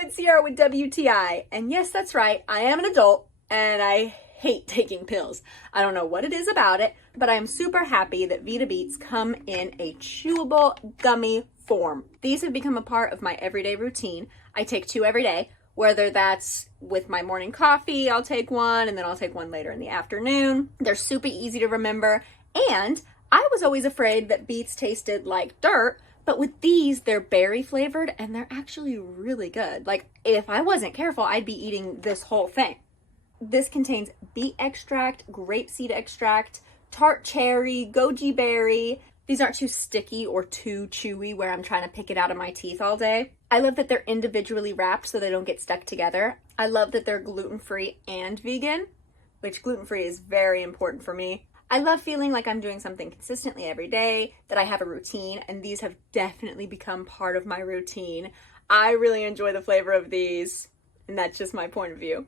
it's Sierra with WTI. And yes, that's right, I am an adult and I hate taking pills. I don't know what it is about it, but I am super happy that VitaBeets come in a chewable gummy form. These have become a part of my everyday routine. I take 2 every day, whether that's with my morning coffee, I'll take one, and then I'll take one later in the afternoon. They're super easy to remember, and I was always afraid that beets tasted like dirt, but with these, they're berry flavored and they're actually really good. Like, if I wasn't careful, I'd be eating this whole thing. This contains beet extract, grape seed extract, tart cherry, goji berry. These aren't too sticky or too chewy where I'm trying to pick it out of my teeth all day. I love that they're individually wrapped so they don't get stuck together. I love that they're gluten-free and vegan, which gluten-free is very important for me. I love feeling like I'm doing something consistently every day, that I have a routine, and these have definitely become part of my routine. I really enjoy the flavor of these, and that's just my point of view.